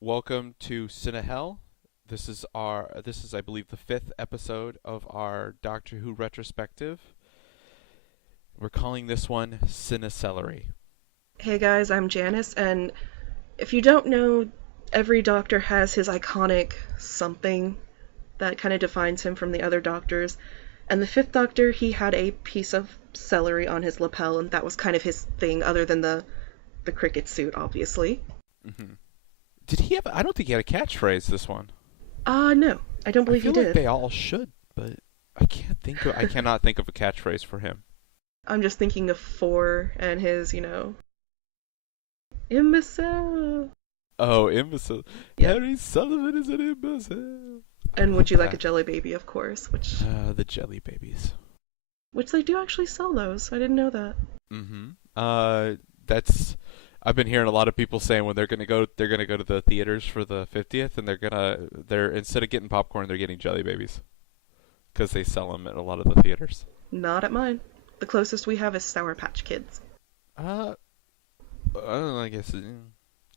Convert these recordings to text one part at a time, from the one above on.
Welcome to CineHell. This is I believe the 5th episode of our Doctor Who Retrospective. We're calling this one CineCellery. Hey guys, I'm Janice, and if you don't know, every Doctor has his iconic something that kind of defines him from the other Doctors. And the 5th Doctor, he had a piece of celery on his lapel, and that was kind of his thing, other than the cricket suit, obviously. Mm-hmm. Did he have? I don't think he had a catchphrase this one. No, I don't believe he did. Like they all should, but I cannot think of a catchphrase for him. I'm just thinking of 4 and his, imbecile. Oh, imbecile. Yeah. Harry Sullivan is an imbecile. And Would You Like a Jelly Baby, of course, which... the Jelly Babies. Which they do actually sell those. I didn't know that. Mm-hmm. That's... I've been hearing a lot of people saying when they're gonna go to the theaters for the 50th, and they're instead of getting popcorn, they're getting Jelly Babies, because they sell them at a lot of the theaters. Not at mine. The closest we have is Sour Patch Kids. I don't know, I guess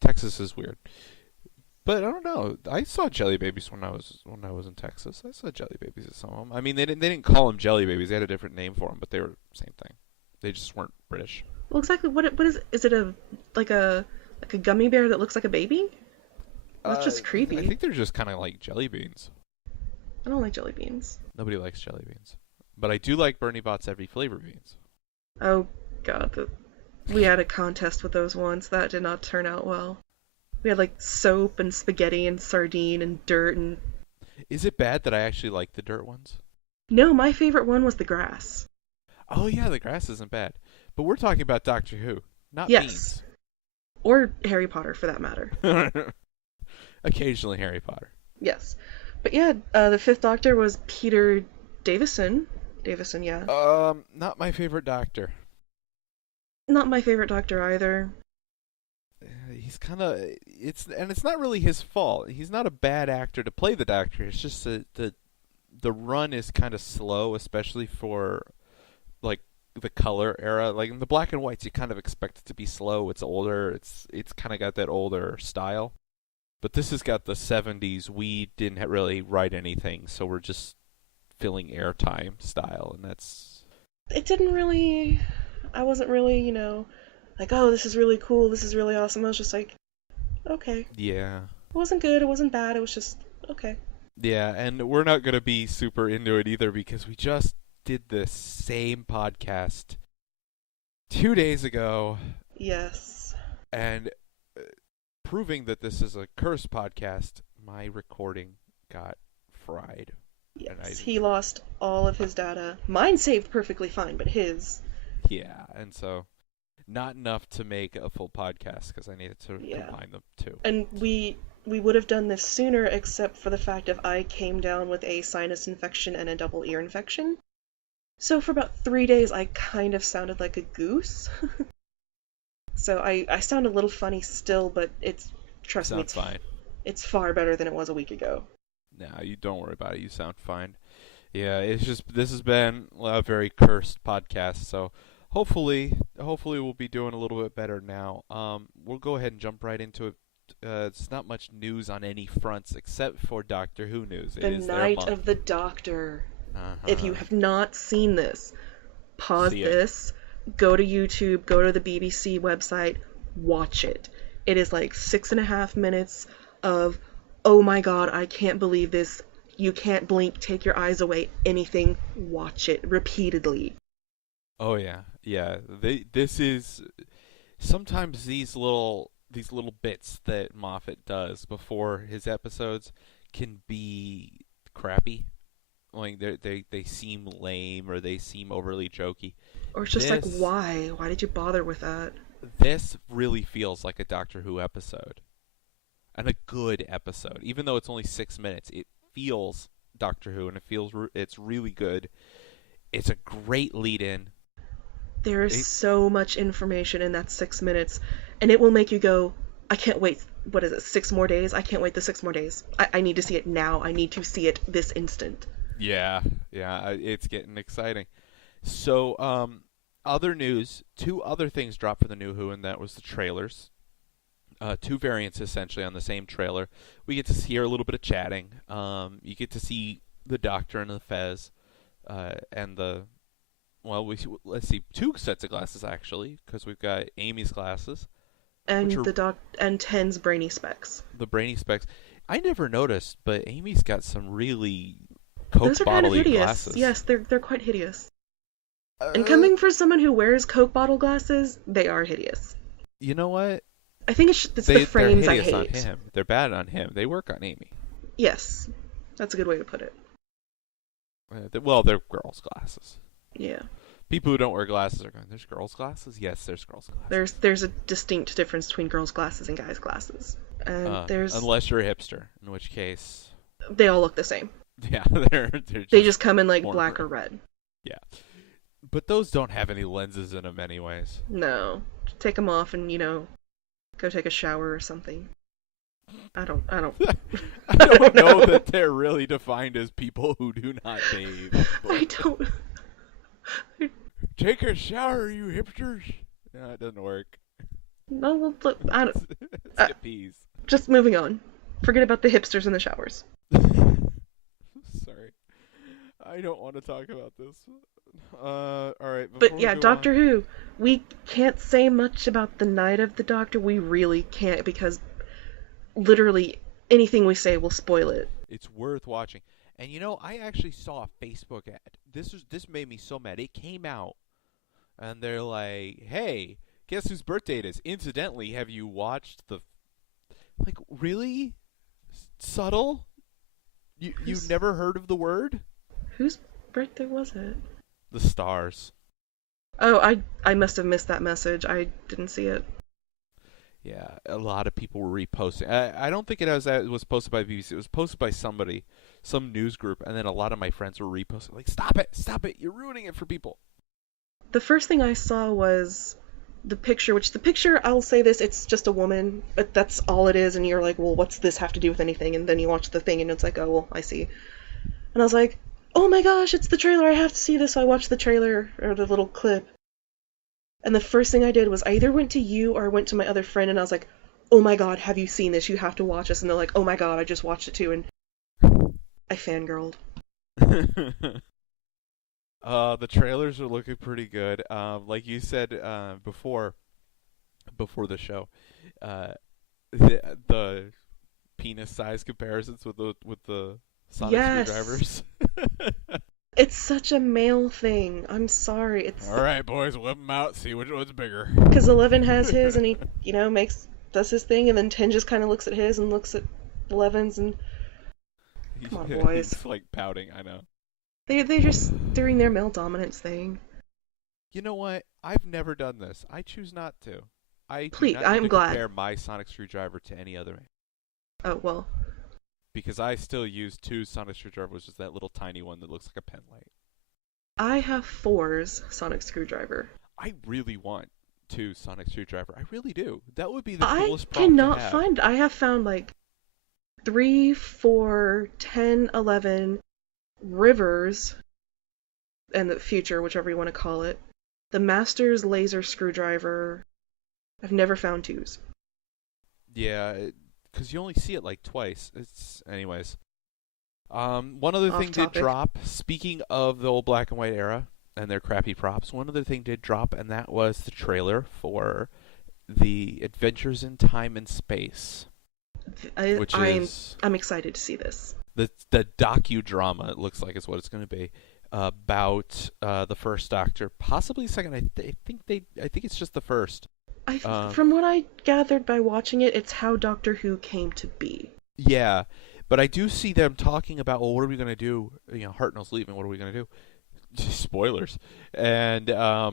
Texas is weird, but I don't know. I saw Jelly Babies when I was in Texas. I saw Jelly Babies at some of them. I mean, they didn't call them Jelly Babies. They had a different name for them, but they were the same thing. They just weren't British. Well, exactly. What is it? A gummy bear that looks like a baby? That's just creepy. I think they're just kind of like jelly beans. I don't like jelly beans. Nobody likes jelly beans, but I do like Bernie Bott's every flavor beans. Oh God, we had a contest with those once. That did not turn out well. We had like soap and spaghetti and sardine and dirt and. Is it bad that I actually like the dirt ones? No, my favorite one was the grass. Oh yeah, the grass isn't bad. But we're talking about Doctor Who, not beans. Or Harry Potter, for that matter. Occasionally Harry Potter. Yes. But yeah, the 5th Doctor was Peter Davison. Davison, yeah. Not my favorite Doctor. Not my favorite Doctor either. He's kind of... It's not really his fault. He's not a bad actor to play the Doctor. It's just the run is kind of slow, especially for, like, the color era. Like in the black and whites, you kind of expect it to be slow. It's older. It's kind of got that older style. But this has got the 70s. We didn't really write anything, so we're just filling airtime style, and that's... It didn't really... I wasn't really, like, oh, this is really cool, this is really awesome. I was just like, okay. Yeah. It wasn't good, it wasn't bad, it was just, okay. Yeah, and we're not going to be super into it either, because we just did this same podcast 2 days ago. Yes. And proving that this is a cursed podcast, my recording got fried. Yes, he lost all of his data. Mine saved perfectly fine, but his... Yeah, and so not enough to make a full podcast because I needed to combine them too. And we would have done this sooner except for the fact of I came down with a sinus infection and a double ear infection. So for about 3 days, I kind of sounded like a goose. So I sound a little funny still, but trust me, it's fine. It's far better than it was a week ago. No, you don't worry about it. You sound fine. Yeah, it's just this has been a very cursed podcast. So hopefully we'll be doing a little bit better now. We'll go ahead and jump right into it. It's not much news on any fronts except for Doctor Who news. The Night of the Doctor. If you have not seen this, pause this, go to YouTube, go to the BBC website, watch it. It is like 6.5 minutes of, oh my god, I can't believe this. You can't blink, take your eyes away, anything, watch it repeatedly. Oh yeah. This is sometimes these little bits that Moffat does before his episodes can be crappy. Like they seem lame or they seem overly jokey. Or it's just like, why? Why did you bother with that? This really feels like a Doctor Who episode. and a good episode. Even though it's only 6 minutes, it feels Doctor Who, and it's really good. It's a great lead-in. There is so much information in that 6 minutes, and it will make you go, I can't wait. What is it, 6 more days? I can't wait the 6 more days. I need to see it now. I need to see it this instant. Yeah, it's getting exciting. So, other news, 2 other things dropped for the new Who, and that was the trailers. 2 variants essentially on the same trailer. We get to hear a little bit of chatting. You get to see the Doctor and the Fez, and let's see, 2 sets of glasses actually, because we've got Amy's glasses, and and Ten's brainy specs. The brainy specs. I never noticed, but Amy's got some really Those Coke are kind of bottle-y hideous. glasses. Yes, they're quite hideous. And coming from someone who wears Coke bottle glasses, they are hideous. You know what? I think it's the frames I hate. They're hideous on him. They're bad on him. They work on Amy. Yes, that's a good way to put it. Well, they're girls' glasses. Yeah. People who don't wear glasses are going, there's girls' glasses? Yes, there's girls' glasses. There's a distinct difference between girls' glasses and guys' glasses. And unless you're a hipster, in which case... They all look the same. Yeah, they just come in like black or red. Yeah. But those don't have any lenses in them anyways. No. Take them off and, go take a shower or something. I don't I don't know that they're really defined as people who do not bathe. I don't... Take a shower, you hipsters. No, it doesn't work. No, look, I don't... It's hippies. Just moving on. Forget about the hipsters in the showers. Sorry. I don't want to talk about this. Alright. But yeah, Doctor Who. We can't say much about the Night of the Doctor. We really can't, because literally anything we say will spoil it. It's worth watching. And I actually saw a Facebook ad. This made me so mad. It came out, and they're like, "Hey, guess whose birthday it is? Incidentally, have you watched the?" Like, really? Subtle? You've never heard of the word? Whose birthday was it? The Stars. Oh, I must have missed that message. I didn't see it. Yeah, a lot of people were reposting. I don't think it was posted by BBC. It was posted by somebody, some news group, and then a lot of my friends were reposting. Like, stop it, you're ruining it for people. The first thing I saw was the picture, which the picture, I'll say this, it's just a woman, but that's all it is, and you're like, well, what's this have to do with anything? And then you watch the thing, and it's like, oh, well, I see. And I was like, oh my gosh, it's the trailer, I have to see this, so I watched the trailer, or the little clip. And the first thing I did was I either went to you or I went to my other friend, and I was like, oh my god, have you seen this? You have to watch this. And they're like, oh my god, I just watched it too, and I fangirled. The trailers are looking pretty good. Like you said before the show, the penis size comparisons with the sonic screwdrivers. It's such a male thing. I'm sorry. It's all right, boys, whip them out. See which one's bigger. Because 11 has his, and he, does his thing, and then 10 just kind of looks at his and looks at 11's, and come on, boys. He's like pouting. I know. They're just doing their male dominance thing. You know what? I've never done this. I choose not to. Please, I'm glad. Compare my sonic screwdriver to any other man. Oh well. Because I still use 2 sonic screwdrivers, which is that little tiny one that looks like a pen light. I have 4's sonic screwdriver. I really want 2 sonic screwdriver. I really do. That would be the coolest prop I cannot to have. find. I have found like 3, 4, 10, 11 Rivers, and the future, whichever you want to call it. The Master's laser screwdriver. I've never found 2's. Yeah. Because you only see it like twice. Anyways. One other thing did drop. Speaking of the old black and white era and their crappy props, one other thing did drop, and that was the trailer for the Adventures in Time and Space. I'm excited to see this. The docudrama, it looks like, is what it's going to be, about the first Doctor, possibly the second. I think it's just the first. From what I gathered by watching it, it's how Doctor Who came to be. Yeah, but I do see them talking about, well, what are we going to do? Hartnell's leaving. What are we going to do? Spoilers. And I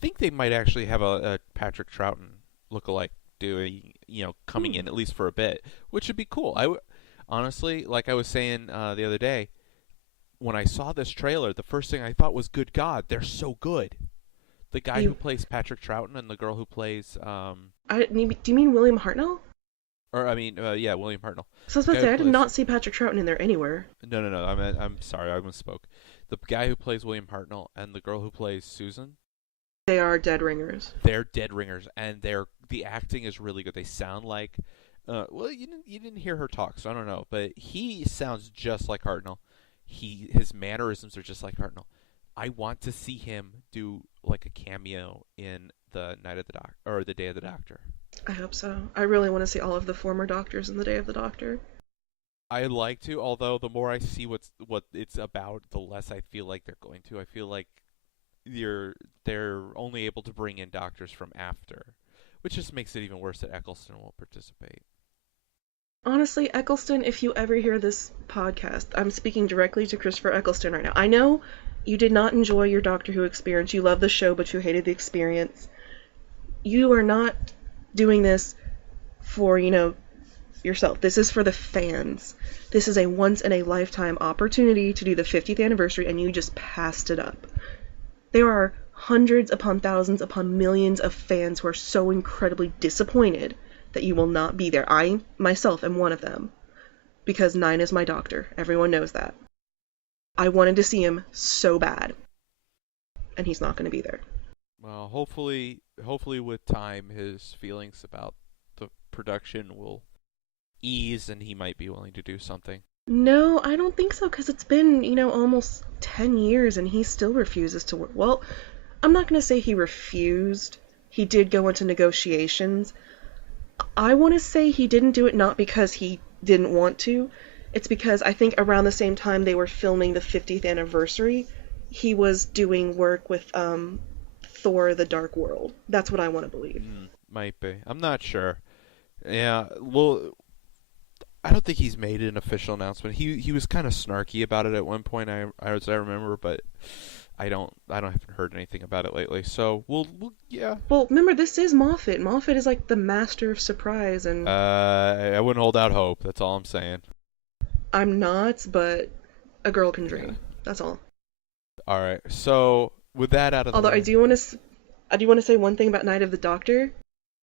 think they might actually have a Patrick Troughton lookalike doing, coming in at least for a bit, which would be cool. Honestly, like I was saying the other day, when I saw this trailer, the first thing I thought was, "Good God, they're so good." The guy who plays Patrick Troughton and the girl who plays do you mean William Hartnell? Or I mean, yeah, William Hartnell. So I was about to say, I did not see Patrick Troughton in there anywhere. No. I'm sorry, I misspoke. The guy who plays William Hartnell and the girl who plays Susan. They are dead ringers. They're dead ringers, and the acting is really good. They sound like, well, you didn't hear her talk, so I don't know, but he sounds just like Hartnell. His mannerisms are just like Hartnell. I want to see him do like a cameo in the Night of the Doctor or the Day of the Doctor. I hope so. I really want to see all of the former Doctors in the Day of the Doctor. I'd like to, although the more I see what it's about, the less I feel like they're going to. I feel like they're only able to bring in doctors from after, which just makes it even worse that Eccleston won't participate. Honestly, Eccleston, if you ever hear this podcast, I'm speaking directly to Christopher Eccleston right now. I know you did not enjoy your Doctor Who experience. You loved the show, but you hated the experience. You are not doing this for, yourself. This is for the fans. This is a once-in-a-lifetime opportunity to do the 50th anniversary, and you just passed it up. There are hundreds upon thousands upon millions of fans who are so incredibly disappointed that you will not be there. I, myself, am one of them. Because 9 is my Doctor. Everyone knows that. I wanted to see him so bad. And he's not going to be there. Well, hopefully with time, his feelings about the production will ease and he might be willing to do something. No, I don't think so, because it's been, almost 10 years and he still refuses to work. Well, I'm not going to say he refused. He did go into negotiations. I want to say he didn't do it not because he didn't want to. It's because I think around the same time they were filming the 50th anniversary, he was doing work with Thor: The Dark World. That's what I want to believe. Might be. I'm not sure. Yeah, well, I don't think he's made an official announcement. He was kind of snarky about it at one point, I remember, but I haven't heard anything about it lately. So we'll yeah. Well, remember, this is Moffat. Moffat is like the master of surprise, and I wouldn't hold out hope. That's all I'm saying. I'm not, but a girl can dream. Yeah. That's all. All right. So with that out of the way, I do want to say one thing about Night of the Doctor.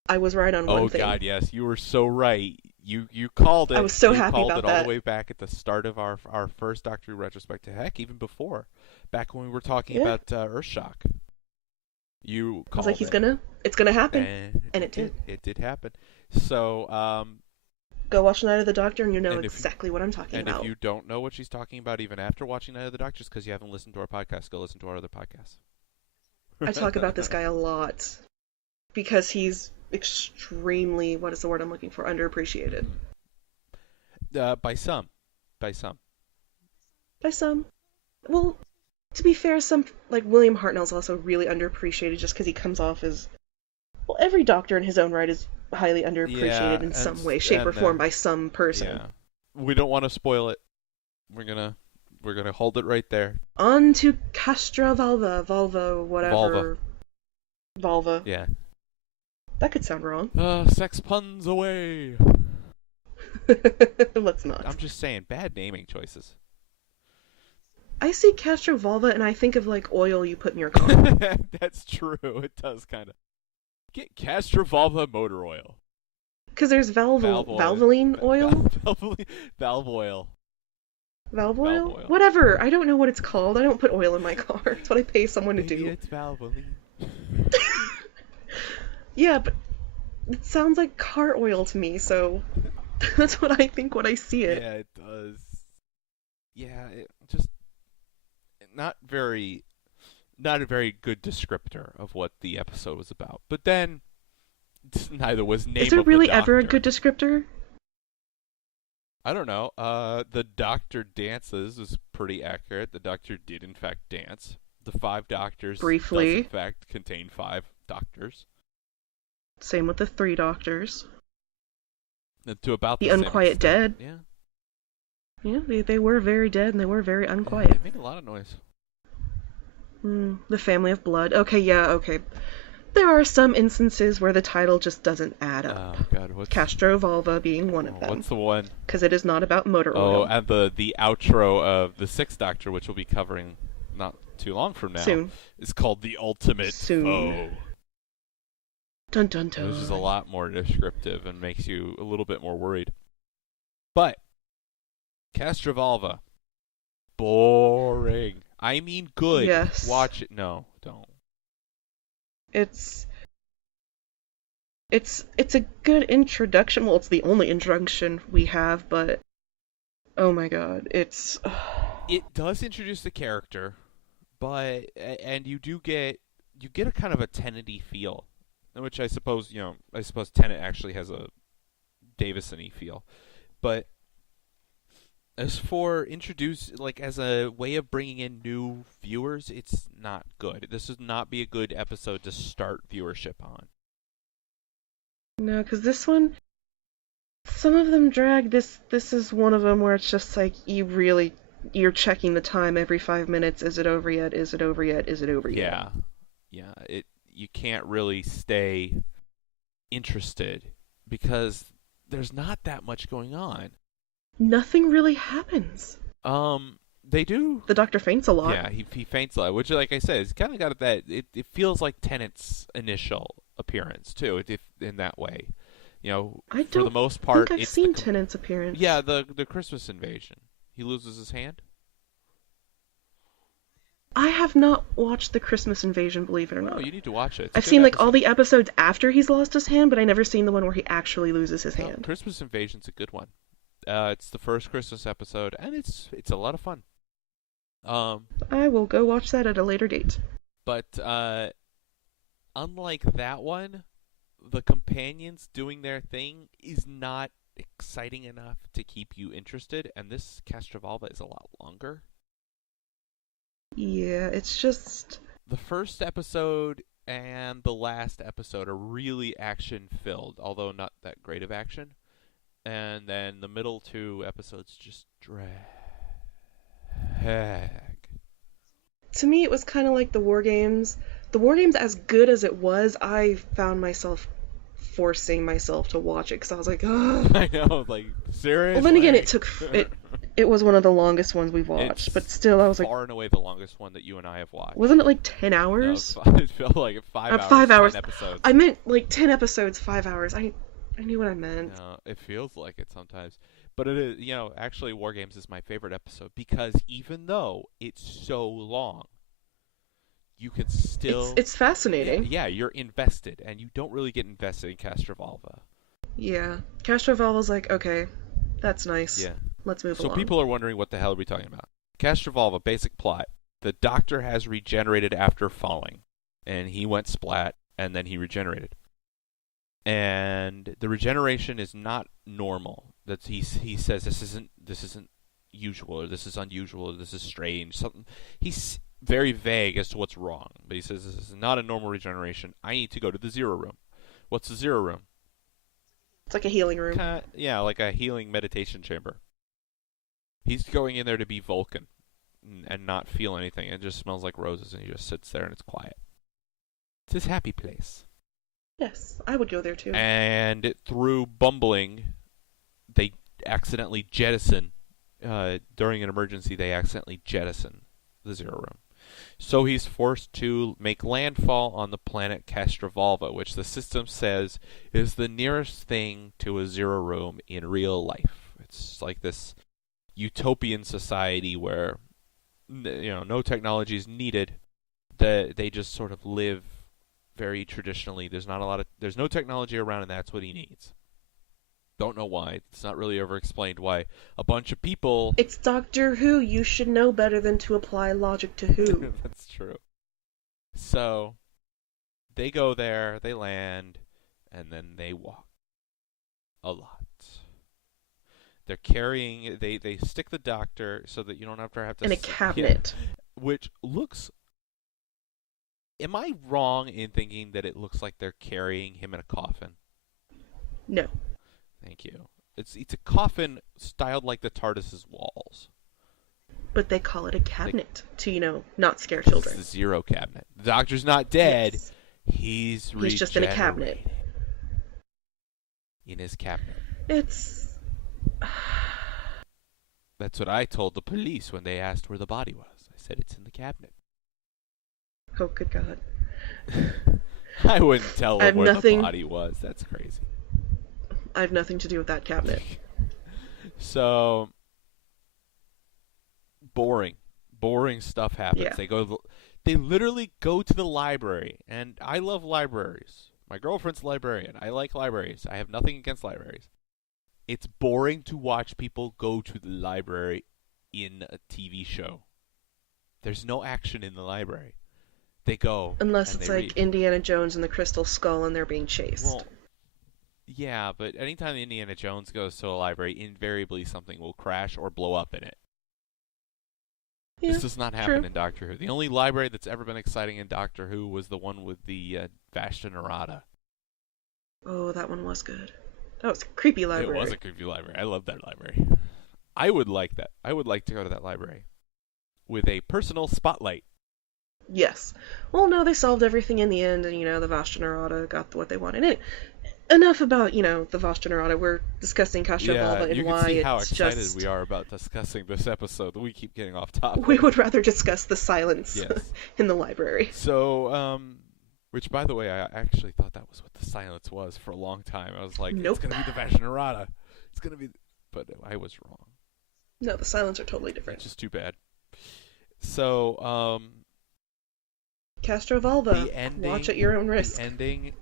I was right on one thing. Oh God, yes, you were so right. You called it. I was so happy about that. You called it all the way back at the start of our first Doctor Who Retrospective. Heck, even before, back when we were talking about Earthshock. You called it. I was like, it's gonna happen, and it did. It did happen. So, go watch Night of the Doctor, and you know exactly what I'm talking about. And if you don't know what she's talking about, even after watching Night of the Doctor, just because you haven't listened to our podcast, go listen to our other podcasts. I talk about this guy a lot because he's extremely, what is the word I'm looking for, underappreciated. By some. Well, to be fair, some, like William Hartnell's also really underappreciated just because he comes off as, well, every Doctor in his own right is highly underappreciated in some way, shape, or form by some person. Yeah. We don't want to spoil it. We're gonna hold it right there. On to Castra Volva, whatever. Volva. Yeah. That could sound wrong. Sex puns away. Let's not. I'm just saying, bad naming choices. I see Castro Volva and I think of like oil you put in your car. That's true. It does kind of. Get Castro Volva motor oil. Because there's Valvoline oil. Valve oil. Valve oil? Whatever. I don't know what it's called. I don't put oil in my car. It's what I pay someone to do. It's Valvoline. Yeah, but it sounds like car oil to me, so that's what I think when I see it. Yeah, it does. Yeah, it just not a very good descriptor of what the episode was about. But then neither was name of the Doctor. Is it really ever a good descriptor? I don't know. The Doctor dances is pretty accurate. The Doctor did in fact dance. The 5 Doctors briefly does in fact contain 5 Doctors. Same with the 3 Doctors. And to about the Unquiet Dead. Yeah. Yeah, they were very dead and they were very unquiet. Yeah, they made a lot of noise. The Family of Blood. Okay, yeah, okay. There are some instances where the title just doesn't add up. Oh God, Castrovalva being one of them. What's the one? Because it is not about motor oil. Oh, and the outro of the Sixth Doctor, which we'll be covering not too long from now, Soon. is called The Ultimate Foe. Dun dun dun. Which is a lot more descriptive and makes you a little bit more worried. But Castrovalva, boring. I mean good. Yes. Watch it. No, don't. It's a good introduction. Well, it's the only introduction we have, but oh my God, it's It does introduce the character, but and you get a kind of a Tennant-y feel, which I suppose Tennant actually has a Davison-y feel, but as for as a way of bringing in new viewers, it's not good. This would not be a good episode to start viewership on. No, because this one, some of them drag. This is one of them where it's just like you're checking the time every 5 minutes. Is it over yet? Is it over yet? Is it over yet? Yeah. You can't really stay interested because there's not that much going on. Nothing really happens. They do. The Doctor faints a lot. Yeah, he faints a lot, which, like I said, it's kind of got that. It feels like Tennant's initial appearance too, in that way. For the most part, I think I've seen Tennant's appearance. Yeah, the Christmas invasion. He loses his hand. I have not watched the Christmas invasion, believe it or not. Oh, you need to watch it. I've seen all the episodes after he's lost his hand, but I never seen the one where he actually loses his hand. Christmas invasion's a good one. It's the first Christmas episode, and it's a lot of fun. I will go watch that at a later date. But unlike that one, the companions doing their thing is not exciting enough to keep you interested, and this Castrovalva is a lot longer. Yeah, it's just... The first episode and the last episode are really action-filled, although not that great of action. And then the middle two episodes just drag. To me, it was kind of like the War Games. The War Games, as good as it was, I found myself forcing myself to watch it because I was like, ugh. I know, like, seriously? Well, then again, it was one of the longest ones we've watched, but still, I was like... far and away the longest one that you and I have watched. Wasn't it like 10 hours? No, it felt like 5 hours. 5 hours. 10 episodes. I meant like 10 episodes, 5 hours. I knew what I meant. No, it feels like it sometimes. But it is, actually War Games is my favorite episode because even though it's so long, you can still... It's fascinating. Yeah, you're invested, and you don't really get invested in Castrovalva. Yeah. Castrovalva's like, okay, that's nice. Yeah. Let's move along. So people are wondering what the hell are we talking about. Castrovalva, basic plot. The Doctor has regenerated after falling, and he went splat, and then he regenerated. And the regeneration is not normal. That he says this isn't usual, or this is unusual, or this is strange. Something. He's very vague as to what's wrong, but he says this is not a normal regeneration. I need to go to the Zero Room. What's the Zero Room? It's like a healing room. Yeah, like a healing meditation chamber. He's going in there to be Vulcan and not feel anything. It just smells like roses, and he just sits there and it's quiet. It's his happy place. Yes, I would go there too. And through bumbling, they accidentally jettison. During an emergency, they accidentally jettison the Zero Room. So he's forced to make landfall on the planet Castrovalva, which the system says is the nearest thing to a Zero Room in real life. It's like this utopian society where no technology is needed. They just sort of live very traditionally. There's no technology around, and that's what he needs. Don't know why. It's not really ever explained why a bunch of people... It's Doctor Who. You should know better than to apply logic to Who. That's true. So, they go there, they land, and then they walk. A lot. They're carrying... They stick the Doctor so that you don't have to... In a cabinet. Which looks... Am I wrong in thinking that it looks like they're carrying him in a coffin? No. Thank you. It's a coffin styled like the TARDIS's walls. But they call it a cabinet to, not scare children. It's the Zero cabinet. The Doctor's not dead. Yes. He's just in a cabinet. In his cabinet. It's... That's what I told the police when they asked where the body was. I said it's in the cabinet. Oh, good God. I wouldn't tell them where the body was. That's crazy. I have nothing to do with that cabinet. So, boring stuff happens. Yeah. They literally go to the library, and I love libraries. My girlfriend's a librarian. I like libraries. I have nothing against libraries. It's boring to watch people go to the library in a TV show. There's no action in the library. They go. Unless it's like Indiana Jones and the Crystal Skull and they're being chased. Well, yeah, but anytime Indiana Jones goes to a library, invariably something will crash or blow up in it. Yeah, this does not happen in Doctor Who. The only library that's ever been exciting in Doctor Who was the one with the Vashta Nerada. Oh, that one was good. That was a creepy library. It was a creepy library. I love that library. I would like that. I would like to go to that library with a personal spotlight. Yes. Well, no, they solved everything in the end, and, the Vashta Nerada got what they wanted. Enough about, the Vashta Nerada. We're discussing Castrovalva and why it's just... you can see how excited we are about discussing this episode. We keep getting off topic. We would rather discuss the silence in the library. So, which, by the way, I actually thought that was what the silence was for a long time. I was like, nope. It's going to be the Vashta Nerada. It's going to be... But I was wrong. No, the silence are totally different. It's just too bad. So, Castrovalva, watch at your own risk. The ending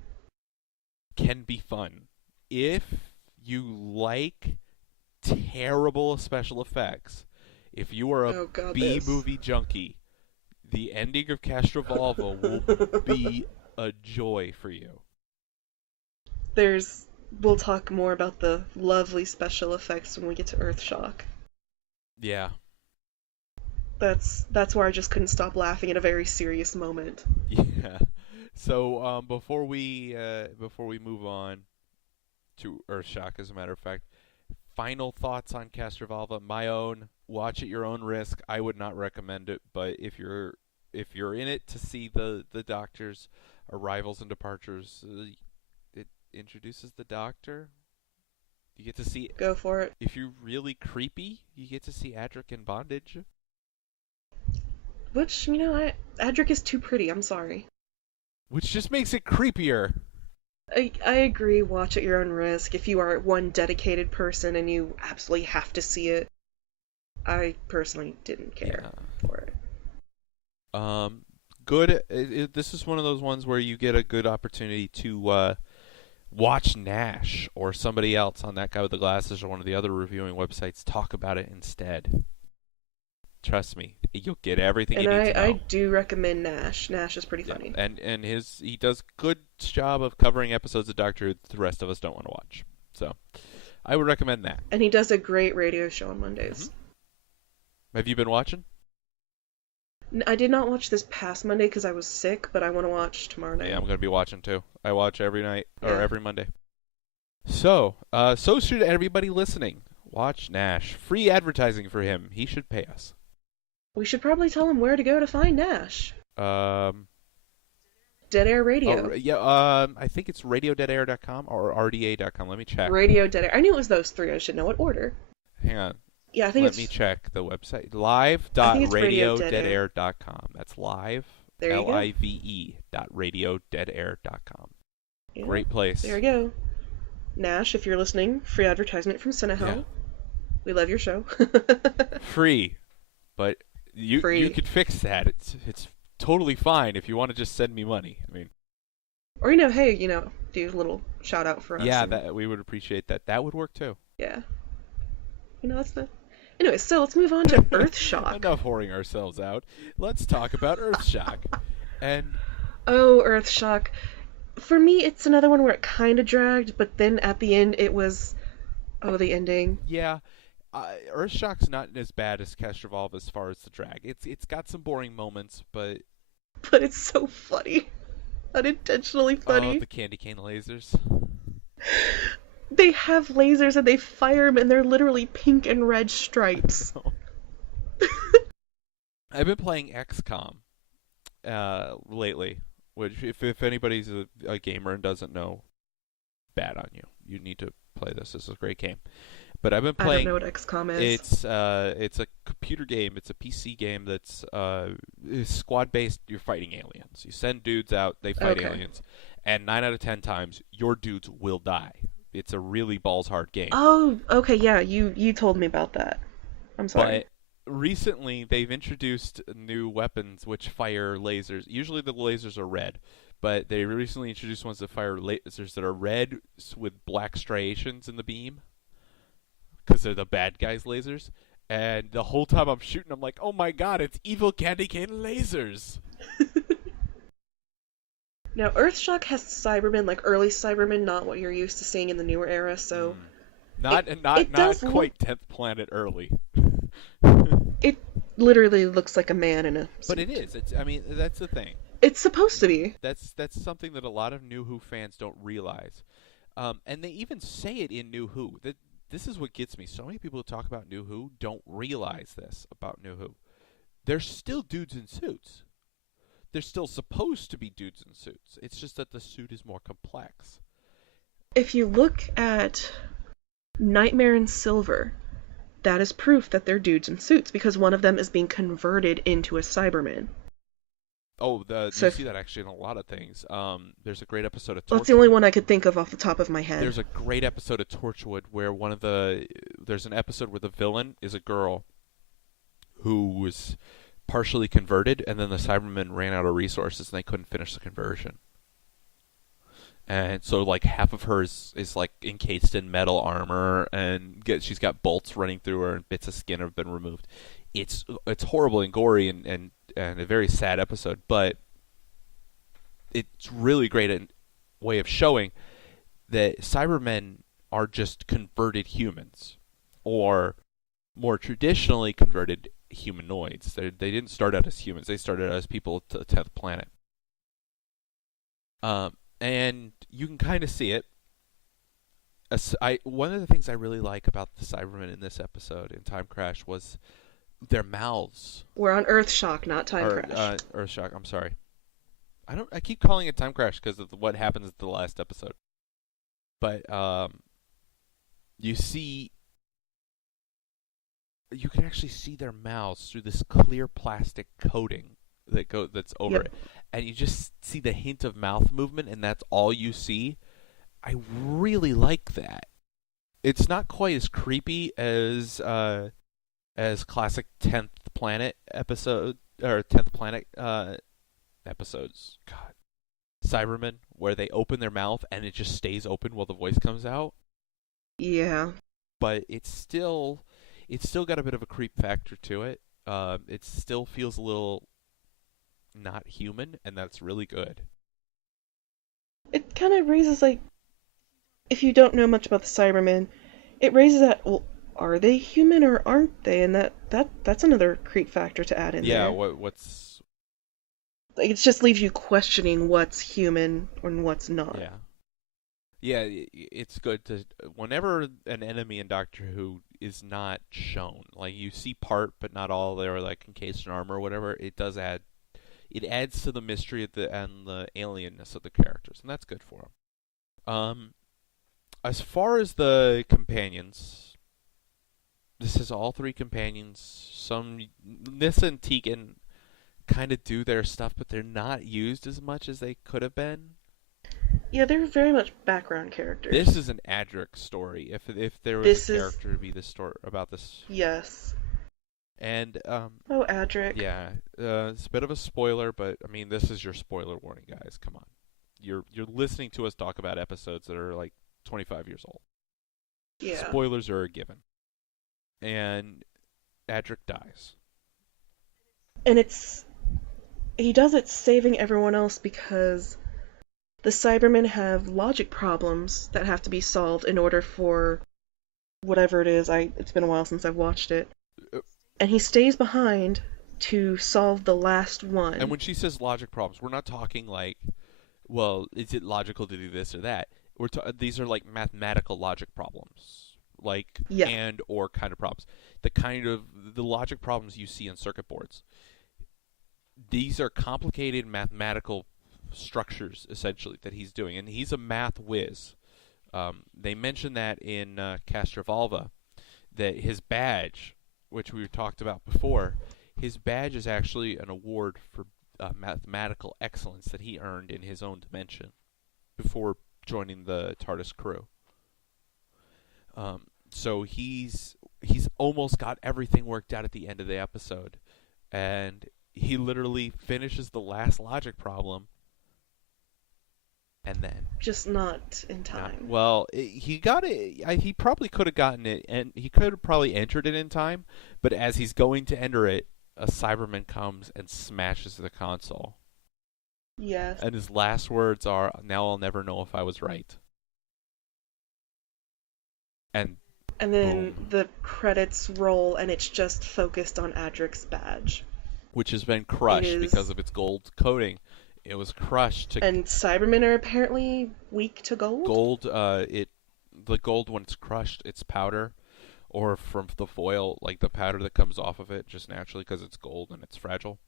can be fun. If you like terrible special effects, if you are a B-movie junkie, the ending of Castrovalva will be a joy for you. We'll talk more about the lovely special effects when we get to Earthshock. Yeah. That's where I just couldn't stop laughing at a very serious moment. Yeah. So before we move on to Earthshock, as a matter of fact, final thoughts on Castrovalva. My own. Watch at your own risk. I would not recommend it, but if you're in it to see the Doctor's arrivals and departures, it introduces the Doctor. You get to see. Go for it. If you're really creepy, you get to see Adric in bondage. Which, Adric is too pretty, I'm sorry. Which just makes it creepier. I agree, watch at your own risk. If you are one dedicated person and you absolutely have to see it, I personally didn't care for it. Good. This is one of those ones where you get a good opportunity to watch Nash or somebody else on That Guy with the Glasses or one of the other reviewing websites talk about it instead. Trust me, you'll get everything you need to know. I do recommend Nash. Nash is pretty funny. And he does good job of covering episodes of Doctor Who the rest of us don't want to watch. So, I would recommend that. And he does a great radio show on Mondays. Mm-hmm. Have you been watching? I did not watch this past Monday because I was sick, but I want to watch tomorrow night. Yeah, I'm going to be watching too. I watch every night, or every Monday. So should everybody listening. Watch Nash. Free advertising for him. He should pay us. We should probably tell him where to go to find Nash. Dead Air Radio. I think it's radiodeadair.com or rda.com. Let me check. Radio Dead Air. I knew it was those three. I should know what order. Hang on. Yeah, I think Let me check the website. live.radiodeadair.com. That's live. There you live.radiodeadair.com. Yeah. Great place. There you go. Nash, if you're listening, free advertisement from CineHell. Yeah. We love your show. Free. But you could fix that. It's totally fine if you want to just send me money. I mean, or do a little shout out for us. Yeah, that we would appreciate that. That would work too. Yeah. That's the. Anyway, so let's move on to Earthshock. Enough whoring ourselves out. Let's talk about Earthshock. Earthshock. For me, it's another one where it kind of dragged, but then at the end it was, the ending. Yeah. Earthshock's not as bad as Castrovalva as far as the drag. It's got some boring moments, but it's so funny, unintentionally funny. Oh, the candy cane lasers. They have lasers and they fire them, and they're literally pink and red stripes. I've been playing XCOM lately, which if anybody's a gamer and doesn't know, bad on you. You need to play this. This is a great game. But I've been I don't know playing. what XCOM is. It's a computer game. It's a PC game that's squad based. You're fighting aliens. You send dudes out. They fight aliens, and 9 out of 10 times your dudes will die. It's a really balls hard game. Oh, okay, yeah. You told me about that. I'm sorry. But recently they've introduced new weapons which fire lasers. Usually the lasers are red, but they recently introduced ones that fire lasers that are red with black striations in the beam. Because they're the bad guys' lasers. And the whole time I'm shooting, I'm like, oh my god, it's evil candy cane lasers. Now, Earthshock has Cybermen, like early Cybermen, not what you're used to seeing in the newer era, so... Not quite 10th Planet early. It literally looks like a man in a suit. But it is. I mean, that's the thing. It's supposed to be. That's something that a lot of New Who fans don't realize. And they even say it in New Who. This is what gets me. So many people who talk about New Who don't realize this about New Who. They're still dudes in suits. They're still supposed to be dudes in suits. It's just that the suit is more complex. If you look at Nightmare in Silver, that is proof that they're dudes in suits, because one of them is being converted into a Cyberman. Oh, you see that actually in a lot of things. There's a great episode of Torchwood. Well, that's the only one I could think of off the top of my head. There's a great episode of Torchwood where there's an episode where the villain is a girl who was partially converted, and then the Cybermen ran out of resources and they couldn't finish the conversion. And so, like, half of her is like encased in metal armor, and she's got bolts running through her, and bits of skin have been removed. It's horrible and gory and a very sad episode, but it's really great a way of showing that Cybermen are just converted humans, or more traditionally converted humanoids. They didn't start out as humans. They started out as people to the 10th planet. And you can kind of see it. One of the things I really like about the Cybermen in this episode, in Time Crash, was their mouths. We're on Earthshock, not Time Crash. Earthshock, I'm sorry. I keep calling it Time Crash because of what happens at the last episode. But you can actually see their mouths through this clear plastic coating that's over it, and you just see the hint of mouth movement, and that's all you see. I really like that. It's not quite as creepy as classic 10th Planet episode or 10th Planet episodes. God, Cybermen, where they open their mouth and it just stays open while the voice comes out. Yeah, but it's still got a bit of a creep factor to it. It still feels a little not human, and that's really good. It kind of raises, like, if you don't know much about the Cybermen, it raises that, well, are they human or aren't they? And that's another creep factor to add in there. Yeah, what's... Like, it just leaves you questioning what's human and what's not. Yeah, it's good to... Whenever an enemy in Doctor Who is not shown, like, you see part but not all, they're, like, encased in armor or whatever, it adds to the mystery and the alienness of the characters, and that's good for them. As far as the companions, this is all 3 companions. Nissa and Tegan kind of do their stuff, but they're not used as much as they could have been. Yeah, they're very much background characters. This is an Adric story. If there was a character to be this story about this. Yes. And oh, Adric. Yeah, it's a bit of a spoiler, but I mean, this is your spoiler warning, guys. Come on, you're listening to us talk about episodes that are like 25 years old. Yeah. Spoilers are a given. And Adric dies. And he does it saving everyone else because the Cybermen have logic problems that have to be solved in order for whatever it is. It's been a while since I've watched it. And he stays behind to solve the last one. And when she says logic problems, we're not talking like, well, is it logical to do this or that? These are like mathematical logic problems, like and or kind of problems. The logic problems you see in circuit boards. These are complicated mathematical structures essentially that he's doing, and he's a math whiz. They mentioned that in Castrovalva, that his badge, which we talked about before, his badge is actually an award for mathematical excellence that he earned in his own dimension before joining the TARDIS crew. So he's almost got everything worked out at the end of the episode, and he literally finishes the last logic problem, and then just not in time. Well, he got it. He probably could have gotten it, and he could have probably entered it in time. But as he's going to enter it, a Cyberman comes and smashes the console. Yes. And his last words are, "Now I'll never know if I was right." And then boom. The credits roll, and it's just focused on Adric's badge, which has been crushed because of its gold coating. It was crushed. And Cybermen are apparently weak to gold? The gold, when it's crushed, it's powder, or from the foil, like the powder that comes off of it, just naturally because it's gold and it's fragile,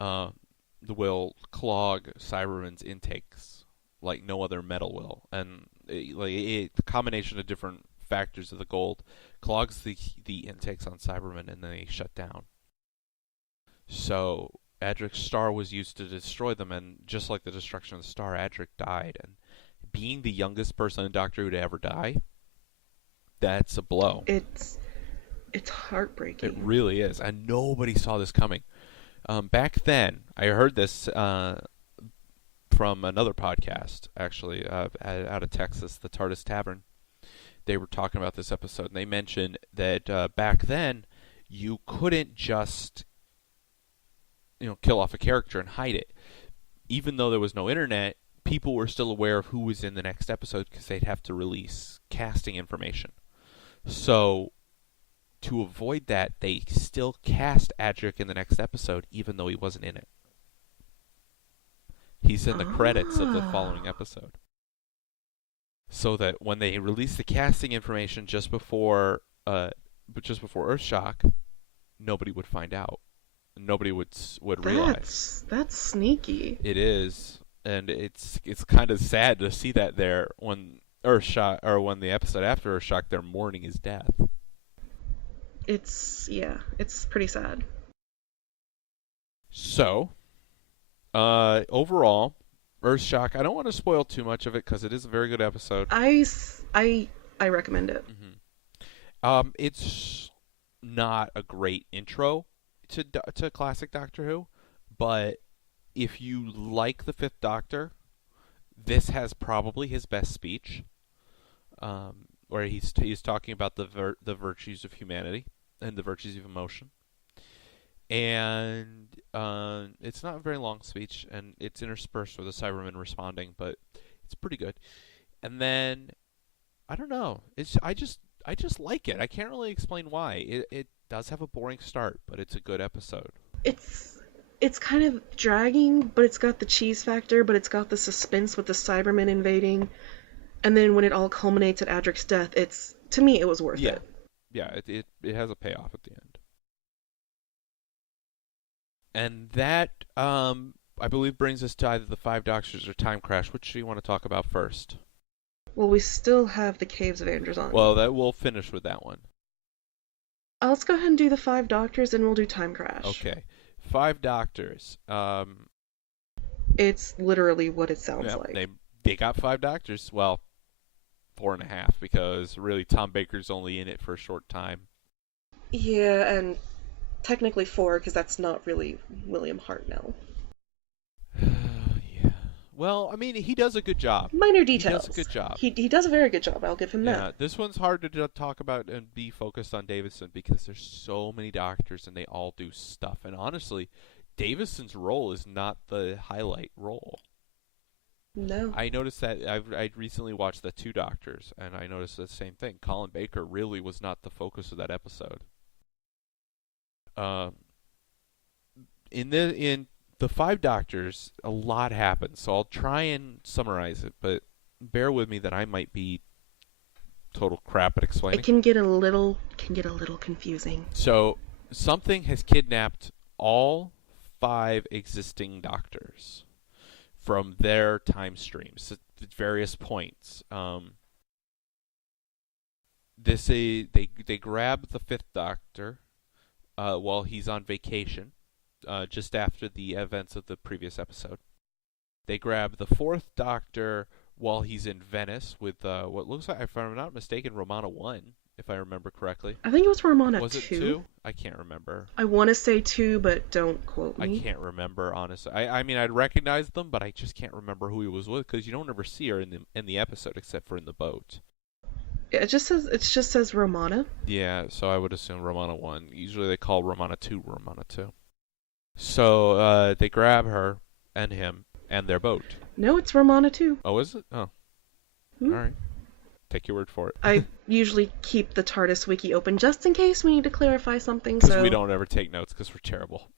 will clog Cybermen's intakes like no other metal will. And the combination of different factors of the gold clogs the intakes on Cybermen, and then they shut down. So Adric's star was used to destroy them, and just like the destruction of the star, Adric died. And being the youngest person in Doctor Who to ever die, that's a blow. It's heartbreaking. It really is, and nobody saw this coming. Back then, I heard this from another podcast, actually, out of Texas, the TARDIS Tavern. They were talking about this episode, and they mentioned that back then, you couldn't just kill off a character and hide it. Even though there was no internet, people were still aware of who was in the next episode because they'd have to release casting information. So, to avoid that, they still cast Adric in the next episode, even though he wasn't in it. He's in the credits of the following episode. So that when they release the casting information just before Earthshock, nobody would find out. Nobody would realize. That's sneaky. It is, and it's kind of sad to see that there when Earthshock, or when the episode after Earthshock, they're mourning his death. It's pretty sad. So, overall, Earthshock, I don't want to spoil too much of it because it is a very good episode. I recommend it. Mm-hmm. It's not a great intro to classic Doctor Who, but if you like the Fifth Doctor, this has probably his best speech, where he's talking about the virtues of humanity and the virtues of emotion. And it's not a very long speech, and it's interspersed with the Cybermen responding, but it's pretty good. And then I don't know, I just like it. I can't really explain why. It does have a boring start, but it's a good episode. It's kind of dragging, but it's got the cheese factor, but it's got the suspense with the Cybermen invading, and then when it all culminates at Adric's death, to me it was worth it. Yeah, it has a payoff at the end. And that, I believe, brings us to either the Five Doctors or Time Crash. Which do you want to talk about first? Well, we still have the Caves of Androzon. Well, we'll finish with that one. Let's go ahead and do the Five Doctors, and we'll do Time Crash. Okay. Five Doctors. It's literally what it sounds like. They got 5 Doctors. Well, 4.5, because really Tom Baker's only in it for a short time. Yeah, and technically 4, because that's not really William Hartnell. Yeah. Well, I mean, he does a good job. Minor details. He does a good job. He does a very good job. I'll give him that. Yeah, this one's hard to talk about and be focused on Davison because there's so many Doctors and they all do stuff. And honestly, Davison's role is not the highlight role. No. I noticed that I recently watched the 2 Doctors, and I noticed the same thing. Colin Baker really was not the focus of that episode. In the 5 Doctors, a lot happens, so I'll try and summarize it, but bear with me that I might be total crap at explaining. It can get a little confusing. So, something has kidnapped all 5 existing Doctors from their time streams at various points. They grab the Fifth Doctor while he's on vacation, just after the events of the previous episode. They grab the Fourth Doctor while he's in Venice with what looks like, if I'm not mistaken, Romana 1, if I remember correctly. I think it was Romana 2. Was it 2? I can't remember. I want to say 2, but don't quote me. I can't remember, honestly. I mean, I'd recognize them, but I just can't remember who he was with, because you don't ever see her in the episode except for in the boat. It just says Romana. Yeah, so I would assume Romana 1. Usually they call Romana 2 Romana 2. So they grab her and him and their boat. No, it's Romana 2. Oh, is it? Oh. All right. Take your word for it. I usually keep the TARDIS wiki open just in case we need to clarify something. Because we don't ever take notes because we're terrible.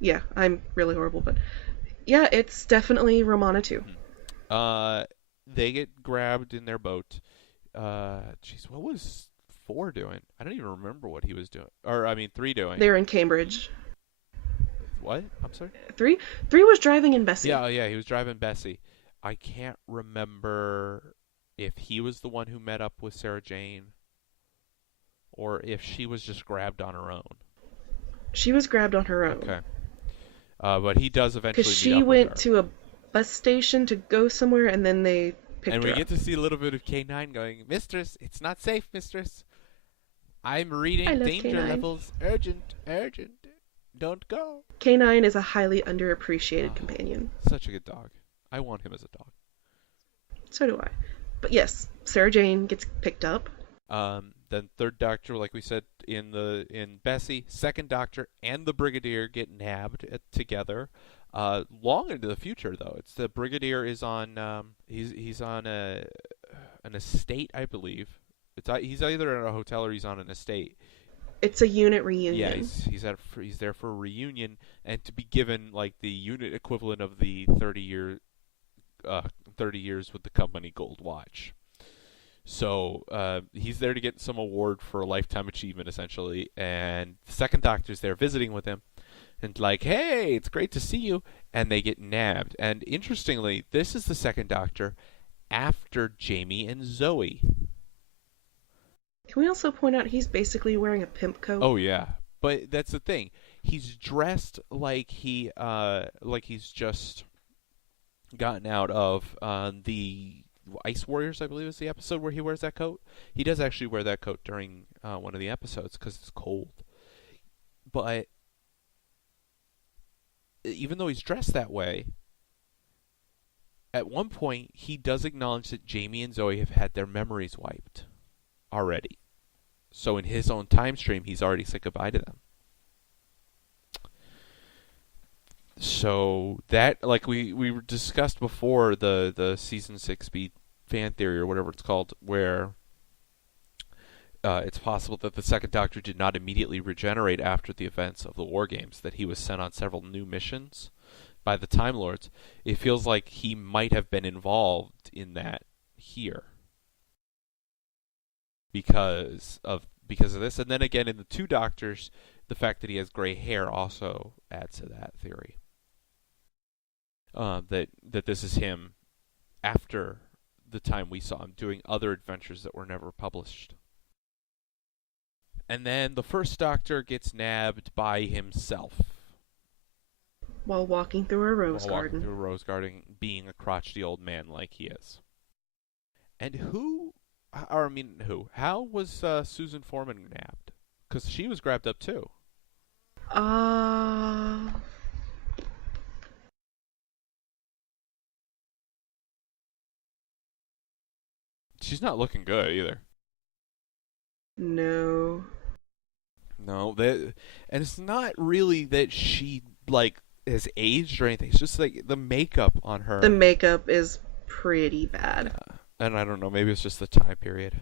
Yeah, I'm really horrible, but yeah, it's definitely Romana 2. They get grabbed in their boat. Jeez, what was 4 doing? I don't even remember what he was doing. Or, I mean, 3 doing. They were in Cambridge. What? I'm sorry? 3 was driving in Bessie. Yeah, he was driving Bessie. I can't remember if he was the one who met up with Sarah Jane or if she was just grabbed on her own. She was grabbed on her own. Okay. But he does eventually meet up with her. Because she went to a bus station to go somewhere, and then they picked her up. And we get to see a little bit of K9 going, "Mistress, it's not safe, mistress. I'm reading danger K9. levels. Urgent, urgent. Don't go." K9 is a highly underappreciated companion. Such a good dog. I want him as a dog. So do I. But yes, Sarah Jane gets picked up. Then Third Doctor, like we said in Bessie, Second Doctor and the Brigadier get nabbed together. Long into the future, though. It's the Brigadier is on he's on an estate, I believe. He's either in a hotel or he's on an estate. It's a unit reunion. Yeah, he's there for a reunion and to be given like the unit equivalent of the 30 years with the company gold watch. So he's there to get some award for a lifetime achievement, essentially. And the Second Doctor's there visiting with him, and like, "Hey, it's great to see you." And they get nabbed. And interestingly, this is the Second Doctor after Jamie and Zoe. Can we also point out he's basically wearing a pimp coat? Oh yeah, but that's the thing. He's dressed like he's just gotten out of the Ice Warriors, I believe is the episode where he wears that coat. He does actually wear that coat during one of the episodes because it's cold. But even though he's dressed that way, at one point he does acknowledge that Jamie and Zoe have had their memories wiped already. So in his own time stream, he's already said goodbye to them. So that, like we discussed before, the season 6B fan theory or whatever it's called, where it's possible that the Second Doctor did not immediately regenerate after the events of the War Games, that he was sent on several new missions by the Time Lords. It feels like he might have been involved in that here because of this. And then again, in the Two Doctors, the fact that he has gray hair also adds to that theory. That this is him after the time we saw him doing other adventures that were never published. And then the First Doctor gets nabbed by himself while walking through a rose garden. Being a crotchety old man like he is. And how was Susan Foreman nabbed? Because she was grabbed up too. She's not looking good either. No, and it's not really that she has aged or anything. It's just like the makeup on her. The makeup is pretty bad. Yeah. And I don't know, maybe it's just the time period.